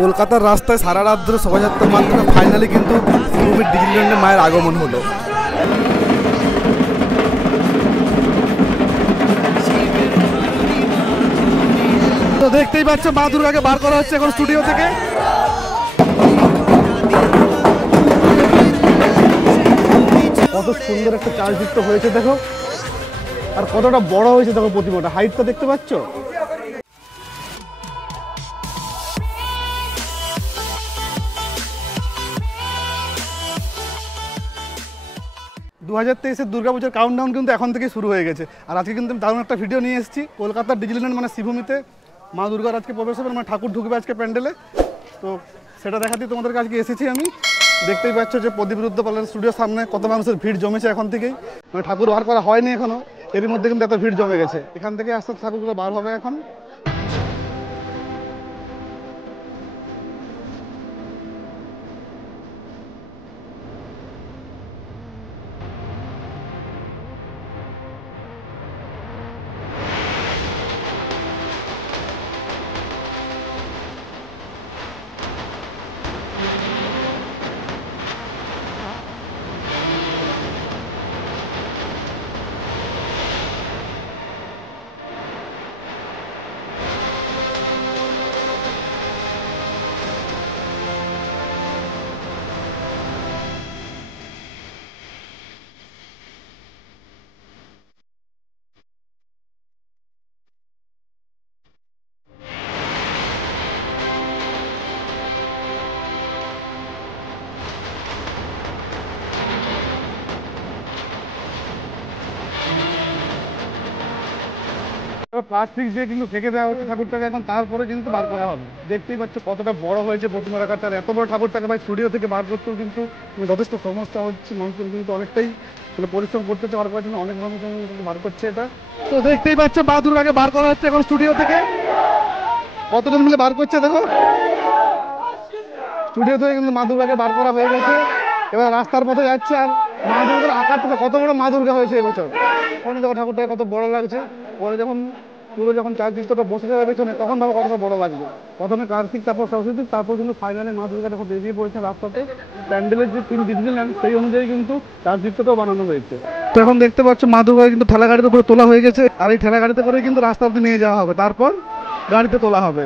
কলকাতার রাস্তায় সারা রাত ধরে শোভাযাত্রার মাধ্যমে ফাইনালি কিন্তু শ্রীভূমির ডিজনিল্যান্ডে মায়ের আগমন হলো। তো দেখতেই পাচ্ছ মা দুর্গাকে বার করা হচ্ছে এখন স্টুডিও থেকে। কত সুন্দর একটা চার্জযুক্ত হয়েছে দেখো, আর কতটা বড় হয়েছে দেখো প্রতিমাটা, হাইটটা দেখতে পাচ্ছ। 2023-এর দুর্গাপূজার কাউন্টডাউন কিন্তু এখন থেকে শুরু হয়ে গেছে। আর আজকে কিন্তু দারুণ একটা ভিডিও নিয়ে এসেছি। কলকাতার ডিজনিল্যান্ড মানে শ্রীভূমিতে মা দুর্গার আজকে প্রবেশ হবে, মানে ঠাকুর ঢুকবে আজকে প্যান্ডেলে। তো সেটা দেখাতেই তোমাদেরকে আজকে এসেছি আমি। দেখতেই পাচ্ছ যে প্রদীপ পালের স্টুডিওর সামনে কত মানুষের ভিড় জমেছে এখন থেকেই। মানে ঠাকুর বার করা হয়নি এখনও, এর মধ্যে কিন্তু এত ভিড় জমে গেছে। এখান থেকে আস্তে আস্তে ঠাকুরগুলো বার হবে এখন। প্লাস্টিক দিয়ে কিন্তু ঢেকে দেওয়া হচ্ছে ঠাকুরটাকে এখন, তারপরে কিন্তু বার করা হবে। দেখতেই পাচ্ছ কতটা বড় হয়েছে প্রতিমার আকারটা। এত বড় ঠাকুরটাকে ভাই স্টুডিও থেকে বার করতেও কিন্তু যথেষ্ট সমস্যা হচ্ছে। মানুষজন কিন্তু অনেকটাই পরিশ্রম করতে বার করার জন্য অনেক মানুষ বার করছে এটা। তো দেখতেই পাচ্ছ মা দুর্গাকে বার করা হচ্ছে এখন স্টুডিও থেকে। কতজন মিলে বার করছে দেখো। স্টুডিও থেকে কিন্তু মা দুর্গাকে বার করা হয়ে গেছে। এবার রাস্তার পথে যাচ্ছে। আর মা দুর্গার আকারটা কত বড় মা দুর্গা হয়েছে এবছর। এখন দেখো ঠাকুরটাকে কত বড় লাগছে। পরে যখন চার্জযুক্তটা বসে যাবে পেছনে, তখন ভাবো কতটা বড় লাগবে। প্রথমে কার্তিক, তারপর সরস্বতী, তারপর কিন্তু ফাইনালে মা দুর্গা যখন বেরিয়ে পড়েছে রাস্তাতে, প্যান্ডেলের যে তিন ডিজনিল্যান্ড সেই অনুযায়ী কিন্তু চার্জযুক্তটাও বানানো হয়েছে। তো এখন দেখতে পাচ্ছ মা দুর্গা কিন্তু ঠেলা গাড়ির উপরে তোলা হয়ে গেছে। আর এই ঠেলা গাড়িতে করে কিন্তু রাস্তা অব্দি নিয়ে যাওয়া হবে, তারপর গাড়িতে তোলা হবে।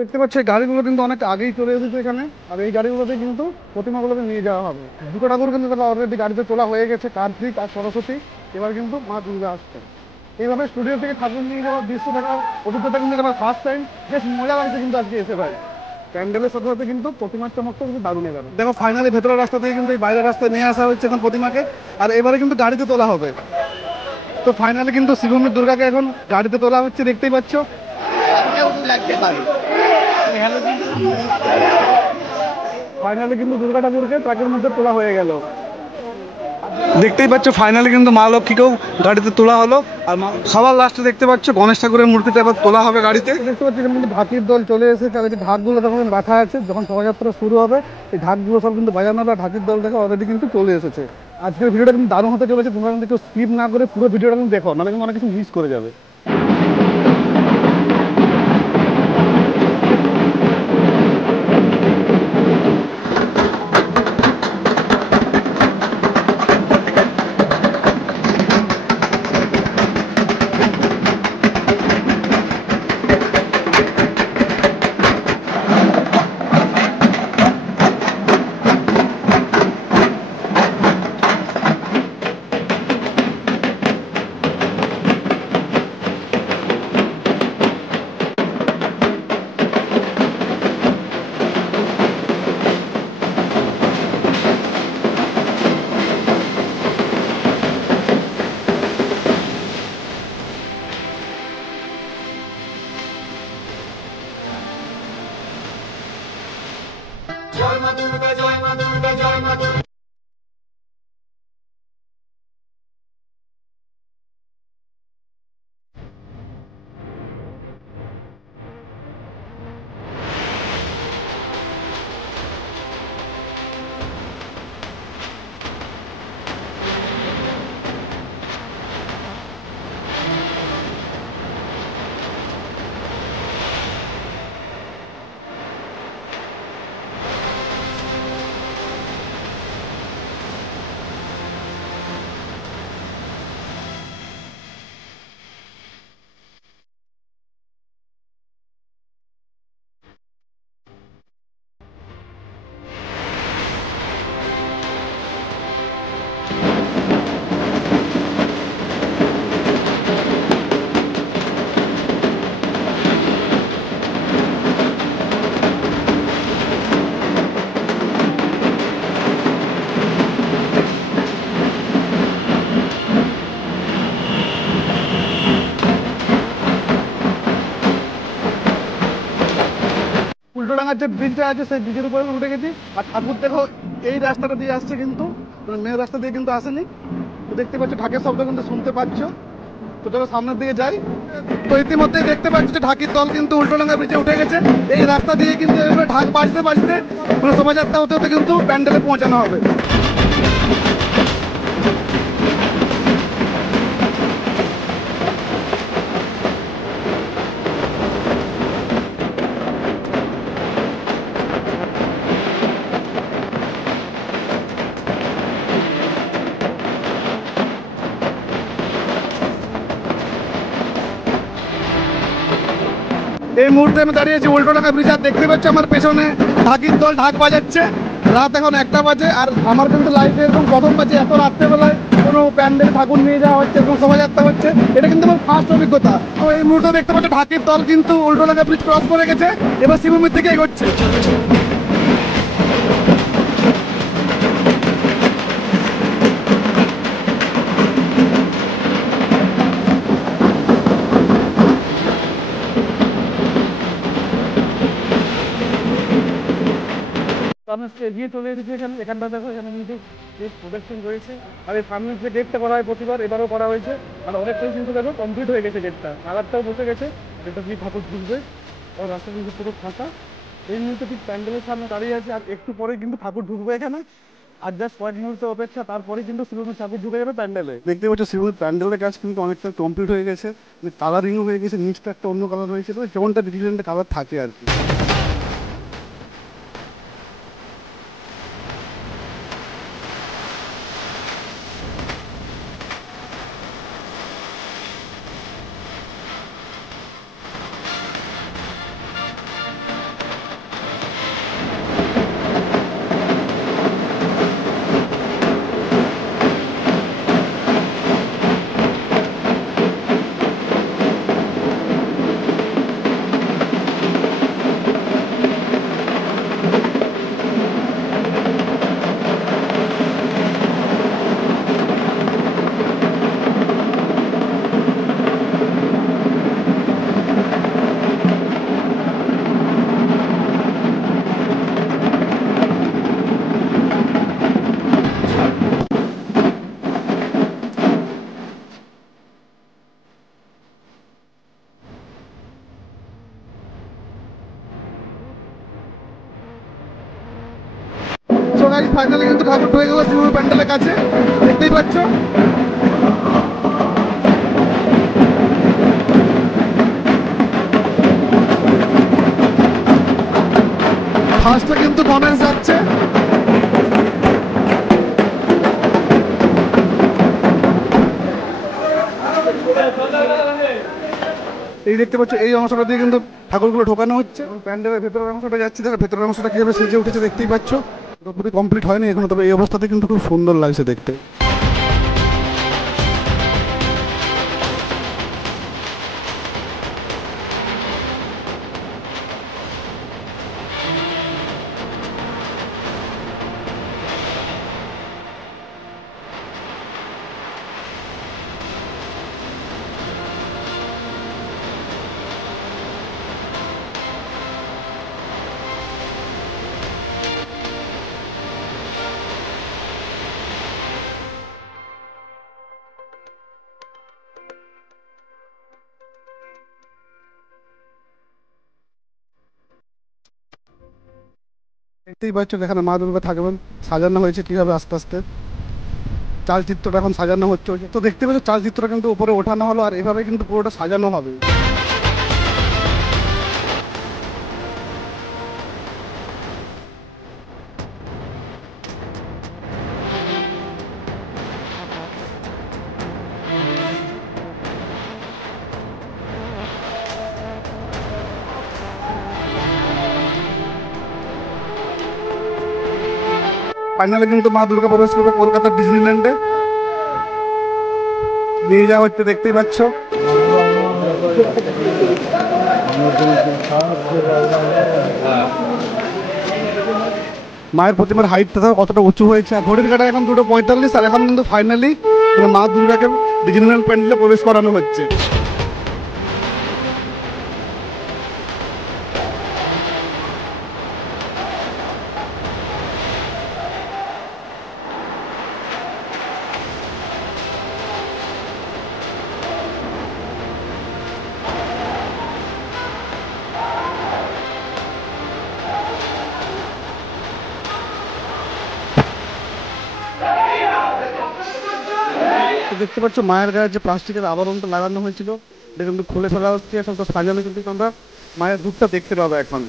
দেখতে পাচ্ছি গাড়িগুলো কিন্তু অনেক আগেই চলে এসেছে এখানে। আর এই গাড়িগুলোতে কিন্তু প্রতিমাগুলোকে নিয়ে যাওয়া হবে। দুটো ঠাকুর কিন্তু অলরেডি গাড়িতে তোলা হয়ে গেছে, কার্তিক আর সরস্বতী। এবার কিন্তু মা দুর্গা আসছে। এইভাবে স্টুডিও থেকে ঠাকুর নিয়ে যাওয়ার দৃশ্য দেখার অভিজ্ঞতা কিন্তু আমার ফার্স্ট টাইম। বেশ মজা লাগছে কিন্তু আজকে এসে ভাই। প্যান্ডেলের সাথে সাথে কিন্তু প্রতিমার চমকটা কিন্তু দারুণ এবারে। দেখো ফাইনালি ভেতরের রাস্তা থেকে কিন্তু এই বাইরের রাস্তায় নিয়ে আসা হচ্ছে এখন প্রতিমাকে। আর এবারে কিন্তু গাড়িতে তোলা হবে। তো ফাইনালি কিন্তু শ্রীভূমির দুর্গাকে এখন গাড়িতে তোলা হচ্ছে, দেখতেই পাচ্ছ। ফাইনালি কিন্তু দুর্গা ঠাকুরকে ট্রাকের মধ্যে তোলা হয়ে গেল। দেখতেই পাচ্ছ ফাইনালি কিন্তু মা লক্ষ্মীকেও গাড়িতে তোলা হলো। আর সবার লাস্টে দেখতে পাচ্ছ গণেশ ঠাকুরের মূর্তিটা এবার তোলা হবে গাড়িতে। দেখতে পাচ্ছি কিন্তু ঢাকির দল চলে এসেছে। আর এই ঢাকগুলো তখন রাখা আছে, যখন শোভাযাত্রা শুরু হবে এই ঢাকগুলো সব কিন্তু বাজানো হবে। ঢাকির দল থেকে অলরেডি কিন্তু চলে এসেছে। আজকের ভিডিওটা কিন্তু দারুণ হতে চলেছে। তোমরা কিন্তু একটু স্কিপ না করে পুরো ভিডিওটা কিন্তু দেখো, নাহলে কিন্তু অনেক কিছু মিস করে যাবে। জয় মা দুর্গা, জয় মা দুর্গা, জয় মা দুর্গা। যে ব্রিজটা আছে সেই ব্রিজের উপরে উঠে গেছি। আর ঠাকুর দেখো এই রাস্তাটা দিয়ে আসছে, কিন্তু মেন রাস্তা দিয়ে কিন্তু আসেনি। তো দেখতে পাচ্ছ ঢাকের শব্দ কিন্তু শুনতে পাচ্ছ। তো চলো সামনের দিকে যাই। তো ইতিমধ্যেই দেখতে পাচ্ছি যে ঢাকির দল কিন্তু উল্টোডাঙ্গা ব্রিজে উঠে গেছে। এই রাস্তা দিয়ে কিন্তু ঢাক বাজতে বাজতে পুরো শোভাযাত্রা হতে হতে কিন্তু প্যান্ডেলে পৌঁছানো হবে। এই মুহূর্তে আমি দাঁড়িয়েছি উল্টোডাঙ্গা ব্রিজ, আর দেখতে পাচ্ছি আমার পেছনে ঢাকির দল ঢাক বাজাচ্ছে। রাত এখন 1টা বাজে, আর আমার কিন্তু লাইফে এরকম প্রথম বাজে এত রাত্রেবেলায় কোনো প্যান্ডেল ঠাকুর নিয়ে যাওয়া হচ্ছে, এরকম শোভাযাত্রা হচ্ছে, এটা কিন্তু আমার ফার্স্ট অভিজ্ঞতা। তো এই মুহূর্তে দেখতে পাচ্ছি ঢাকির দল কিন্তু উল্টোডাঙ্গা ব্রিজ ক্রস করে গেছে, এবার শিবভূমির থেকে এগোচ্ছে। আমরা এগিয়ে চলে এসেছি এখানটা দেখো, এখানে কিন্তু প্রোটেকশন রয়েছে। আর এই সামনে যে গেটটা করা হয় প্রতিবার, এবারও করা হয়েছে। আর অনেকটাই কিন্তু দেখো কমপ্লিট হয়ে গেছে গেটটা, নাগারটাও বসে গেছে। গেটটা দিয়ে ঠাকুর ঢুকবে, আর রাস্তা কিন্তু পুরো ফাঁকা। এই মুহূর্তে ঠিক প্যান্ডেলের সামনে দাঁড়িয়ে আছে, আর একটু পরে কিন্তু ঠাকুর ঢুকবে এখানে। আর জাস্ট কয়েক মুহূর্তে অপেক্ষা, তারপরে কিন্তু শিবভূমির ঠাকুর ঢুকে যাবে প্যান্ডেলে। দেখতে পাচ্ছ শিবভূমির প্যান্ডেলের কাজ কিন্তু অনেকটা কমপ্লিট হয়ে গেছে, কালারিংও হয়ে গেছে, নিচটা একটা অন্য কালার হয়েছে, তো যেমনটা ডিফারেন্ট কালার থাকে আর কি। ফাইনালি কিন্তু ঠাকুর ঢুকে গেল শিবভূমি প্যান্ডেলের কাছে, দেখতেই পাচ্ছ। ফার্স্টে কিন্তু কমেন্টস যাচ্ছে। এই দেখতে পাচ্ছ এই অংশটা দিয়ে কিন্তু ঠাকুরগুলো ঢোকানো হচ্ছে, প্যান্ডেলের ভেতরের অংশটা যাচ্ছে। দেখো ভেতরের অংশটা কিভাবে সেজে উঠেছে দেখতেই পাচ্ছ। পুরোপুরি কমপ্লিট হয়নি এখনো, তবে এই অবস্থাতে কিন্তু খুব সুন্দর লাগছে দেখতে। দেখতেই পাচ্ছ যেখানে মা দুর্গা থাকবেন সাজানো হয়েছে কিভাবে আস্তে আস্তে। চালচিত্রটা এখন সাজানো হচ্ছে, তো দেখতে পাচ্ছ চালচিত্রটা কিন্তু উপরে ওঠানো হলো, আর এভাবে কিন্তু পুরোটা সাজানো হবে। ফাইনালে কিন্তু মা দুর্গা প্রবেশ করবে কলকাতার ডিজনিল্যান্ডে, নিয়ে যাওয়া হচ্ছে দেখতেই পাচ্ছ। মায়ের প্রতিমার হাইটটা কতটা উঁচু হয়েছে, আর ঘড়ির কাটা এখন 2:45, আর এখন কিন্তু ফাইনালি মা দুর্গাকে ডিজনিল্যান্ড প্যান্ডেলে প্রবেশ করানো হচ্ছে। দেখতে পাচ্ছ মায়ের গায়ে যে প্লাস্টিকের আবরণটা লাগানো হয়েছিল এটা কিন্তু খুলে ফেলা হচ্ছে, এখন তো সাজানো কিন্তু তোমরা মায়ের রূপটা দেখতে পাবে এখন।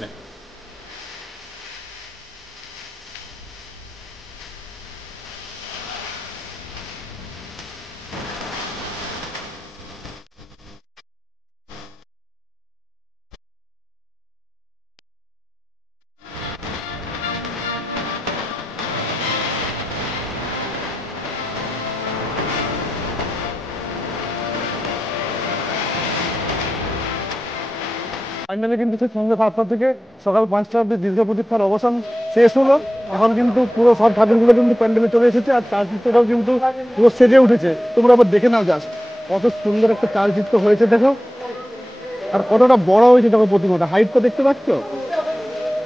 ফাইনালি কিন্তু সেই সন্ধ্যে 7টা থেকে সকাল 5টা অব্দি দীর্ঘ প্রতীক্ষার অবসান শেষ হলো। এখন কিন্তু পুরো সব ঠাকুরগুলো কিন্তু প্যান্ডেলে চলে এসেছে, আর চালচিত্রটাও কিন্তু পুরো সেজে উঠেছে। তোমরা আবার দেখে নাও জাস্ট কত সুন্দর একটা চালচিত্র হয়েছে দেখো, আর কতটা বড় হয়েছে দেখো প্রতিমাটা, হাইটটা দেখতে পাচ্ছ।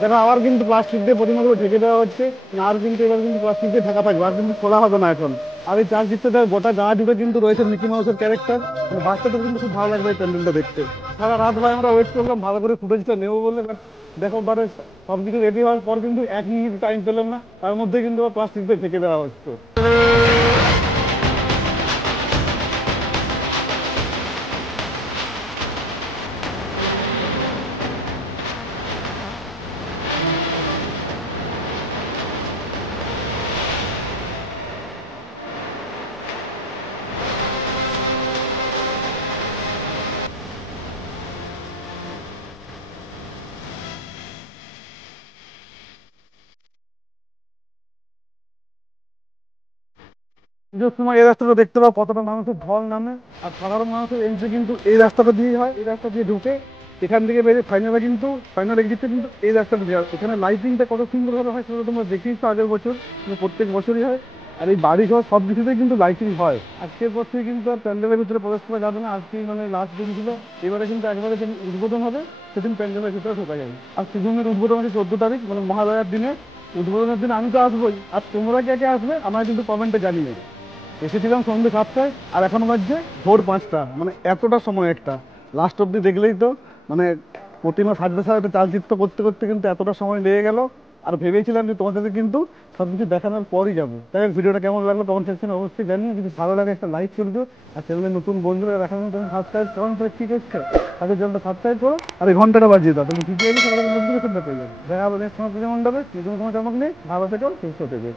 দেখো আবার কিন্তু প্লাস্টিক দিয়ে প্রতিমাগুলো ঢেকে দেওয়া হচ্ছে, আর কিন্তু এবার কিন্তু প্লাস্টিক দিয়ে ঢাকা থাকবে, আর কিন্তু খোলা হবে না এখন। আর এই চালচিত্রটা গোটা গা জুড়ে কিন্তু রয়েছে মিকি মাউসের ক্যারেক্টার, বাচ্চাদের কিন্তু খুব ভালো লাগবে এই প্যান্ডেলটা দেখতে। সারা রাত ভাই আমরা ওয়েট করলাম ভালো করে ফুটেজটা নেবো বলে, দেখো বারে সব কিছু রেডি হওয়ার পর কিন্তু 1 মিনিট টাইম পেলাম না, তার মধ্যে কিন্তু প্লাস্টিক দিয়ে ঢেকে দেওয়া হচ্ছে। পুজোর সময় এই রাস্তাটা দেখতে পাও কতটা মানুষের ঢল নামে, আর সাধারণ মানুষের এন্ট্রি কিন্তু এই রাস্তাটা দিয়ে হয়, এই রাস্তা দিয়ে ঢুকে এখান থেকে বেরিয়ে ফাইনাল এক্সিটটা কিন্তু এই রাস্তাটা দিয়ে হয়। এখানে লাইটিংটা কত সুন্দরভাবে হয় সেটা তোমরা দেখেইছো আগের বছর, কিন্তু প্রত্যেক বছরই হয়। আর এই বাড়ি ঘর সব কিছুতেই কিন্তু লাইটিং হয়। আজকের পর থেকে কিন্তু আর প্যান্ডেলের ভিতরে প্রবেশ করা যাবে না, আজকেই মানে লাস্ট দিন ছিল। এবারে কিন্তু একবারে যেদিন উদ্বোধন হবে সেদিন প্যান্ডেলের ভিতরে ঢোকা যাবে। আর সিজনের উদ্বোধন আছে 14 তারিখ, মানে মহালয়ার দিনে। উদ্বোধনের দিন আমি তো আসবোই, আর তোমরা কে কে আসবে আমার কিন্তু কমেন্টে জানিয়ে। এসেছিলাম সন্ধ্যে 7টায়, আর এখন বাজছে ভোর 5টা, মানে এতটা সময় একটা লাস্ট অব্দি দেখলেই তো, মানে প্রতিমা সাজতে সাজাতে চালচিত্র করতে করতে কিন্তু এতটা সময় লেগে গেল। আর ভেবেছিলাম যে তোমাদেরকে কিন্তু সব কিছু দেখানোর পরই যাবো। তাই ভিডিওটা কেমন লাগলো কমেন্ট সেকশনে অবশ্যই জানিয়ে, যদি ভালো লাগে একটা লাইক করে দিও। আর চ্যানেলে নতুন বন্ধুরা দেখানো তুমি সাবস্ক্রাইব কেমন করে ঠিক আছে তাদের জন্য সাবস্ক্রাইব করো, আর এই ঘন্টাটা বাজিয়ে দাও, তুমি ভিডিও সবাই নোটিফিকেশনটা পেয়ে যাবে। দেখা হবে নেক্সট কোনো মণ্ডপে নতুন কোনো চমক নেই। ভালো থেকো, সুস্থ থেকো।